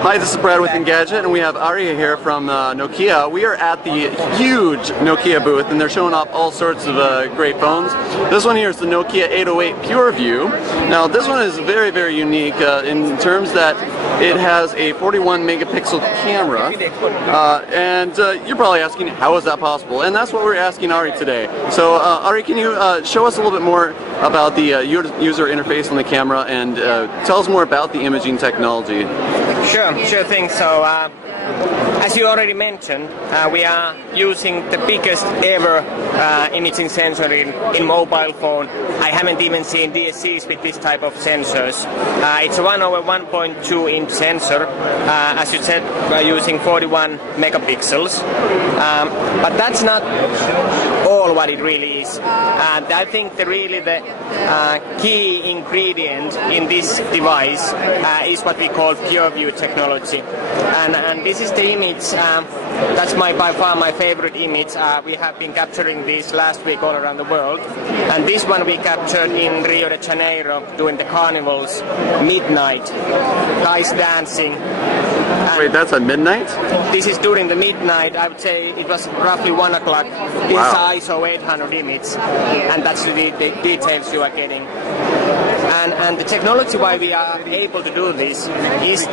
Hi, this is Brad with Engadget, and we have Ari here from Nokia. We are at the huge Nokia booth, and they're showing off all sorts of great phones. This one here is the Nokia 808 PureView. Now, this one is very, very unique in terms that it has a 41 megapixel camera, and you're probably asking, how is that possible? And that's what we're asking Ari today. So, Ari, can you show us a little bit more about the user interface on the camera, and tell us more about the imaging technology? Sure thing. So, as you already mentioned, we are using the biggest ever imaging sensor in mobile phone. I haven't even seen DSCs with this type of sensors. It's a 1/1.2 inch sensor. As you said, we're using 41 megapixels. But that's not all what it really is. I think the key ingredient in this device is what we call PureView technology. And this is the image, that's by far my favorite image. We have been capturing this last week all around the world. And this one we captured in Rio de Janeiro during the carnivals, midnight, guys dancing. Wait, that's at midnight? This is during the midnight. I would say it was roughly 1 o'clock. This Wow. is ISO 800 image, and that's the details you are getting. And the technology why we are able to do this is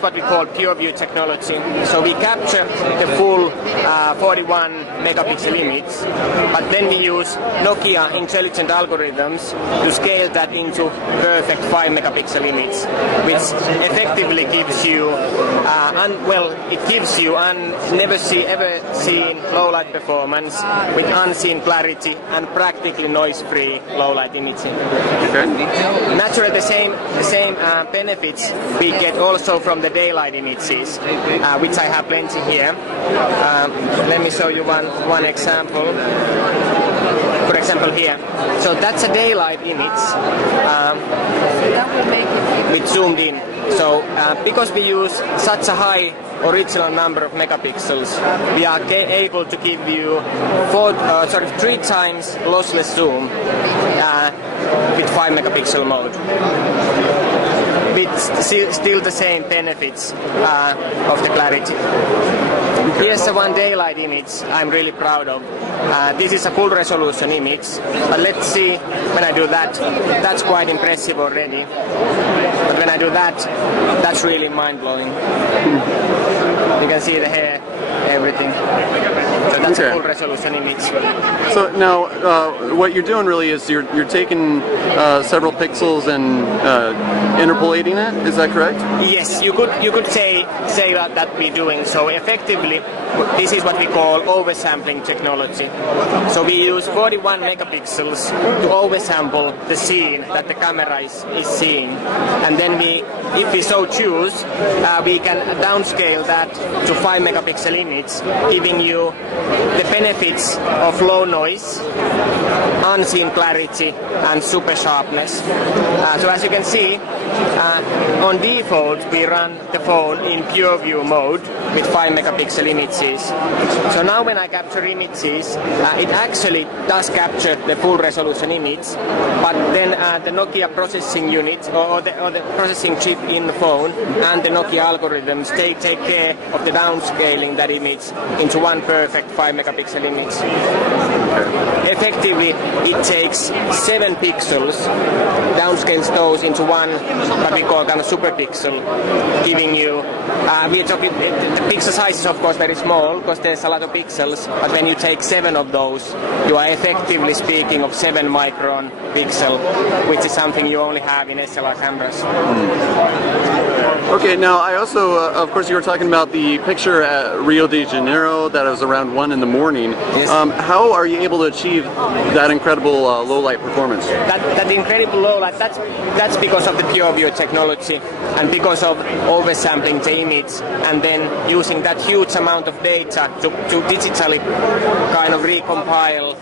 what we call PureView technology. So we capture the full 41 megapixel image, but then we use Nokia intelligent algorithms to scale that into perfect 5 megapixel image, which effectively gives you never seen low light performance with unseen clarity and practically noise-free low light imaging. Okay. Naturally, the same benefits we get also from the daylight images, which I have plenty here. Let me show you one example. For example, here. So that's a daylight image with zoomed in. So because we use such a high original number of megapixels, we are able to give you 3 times lossless zoom with 5 megapixel mode, with still the same benefits of the clarity. Here's the one daylight image I'm really proud of. This is a full resolution image, but let's see when I do that. That's quite impressive already. But when I do that, that's really mind-blowing. You can see the hair, everything. So that's a full resolution image. So now, what you're doing really is you're taking several pixels and interpolating it. Is that correct? Yes, you could say that we're doing. So effectively, this is what we call oversampling technology. So we use 41 megapixels to oversample the scene that the camera is seeing, and then if we so choose, we can downscale that to 5 megapixel image, giving you the benefits of low noise, unseen clarity, and super sharpness. So as you can see, on default we run the phone in PureView mode with 5 megapixel images. So now when I capture images, it actually does capture the full resolution image, but then the Nokia processing unit or the processing chip in the phone and the Nokia algorithms take care of the downscaling that image into one perfect 5 megapixel image. Effectively, it takes 7 pixels, downscales those into one what we call kind of super pixel, giving you, we are talking, the pixel size is of course very small because there's a lot of pixels, but when you take 7 of those, you are effectively speaking of 7 micron pixel, which is something you only have in SLR cameras. Okay, now I also, of course, you were talking about the picture at Rio de Janeiro that was around 1 in the morning. Yes. How are you able to achieve that incredible low light performance? That incredible low light, that's because of the PureView technology and because of oversampling the image and then using that huge amount of data to digitally kind of recompile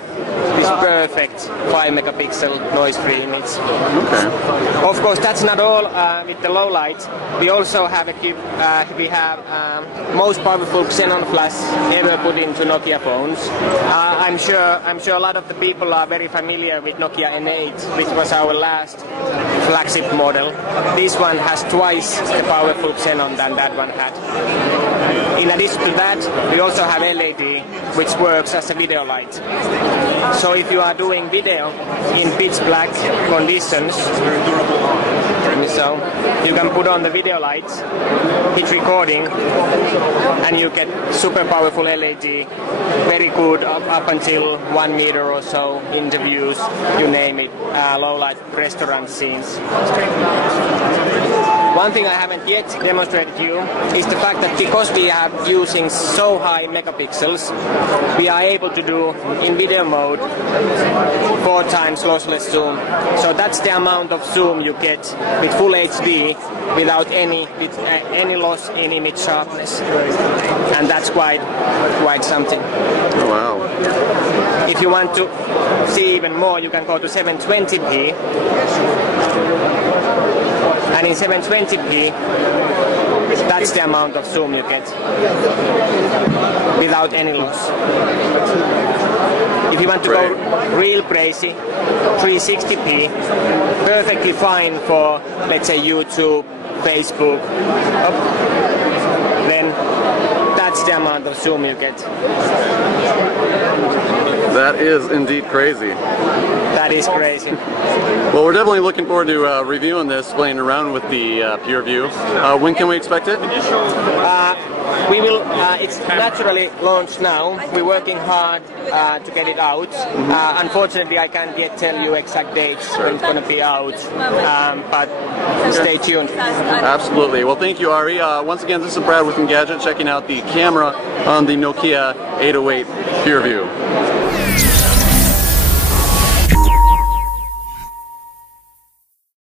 this perfect 5 megapixel noise-free image. Okay. Of course, that's not all with the low light. We also have most powerful xenon flash ever put into Nokia phones. I'm sure a lot of the people are very familiar with Nokia N8, which was our last flagship model. This one has twice the powerful xenon than that one had. In addition to that, we also have LED, which works as a video light. So if you are doing video in pitch black conditions, so you can put on the video lights, hit recording, and you get super powerful LED, very good up until 1 meter or so, interviews, you name it, low light restaurant scenes. One thing I haven't yet demonstrated to you is the fact that because we are using so high megapixels, we are able to do in video mode 4 times lossless zoom. So that's the amount of zoom you get with full HD without any loss in image sharpness, and that's quite something. Oh, wow. If you want to see even more, you can go to 720p. And in 720p, that's the amount of zoom you get without any loss. If you want to go real crazy, 360p, perfectly fine for, let's say, YouTube, Facebook, then that's the amount of zoom you get. That is indeed crazy. That is crazy. Well, we're definitely looking forward to reviewing this, playing around with the PureView. When can we expect it? We will. It's naturally launched now. We're working hard to get it out. Unfortunately, I can't yet tell you exact dates when it's going to be out, but stay tuned. Absolutely. Well, thank you, Ari. Once again, this is Brad with Engadget, checking out the camera on the Nokia 808 PureView.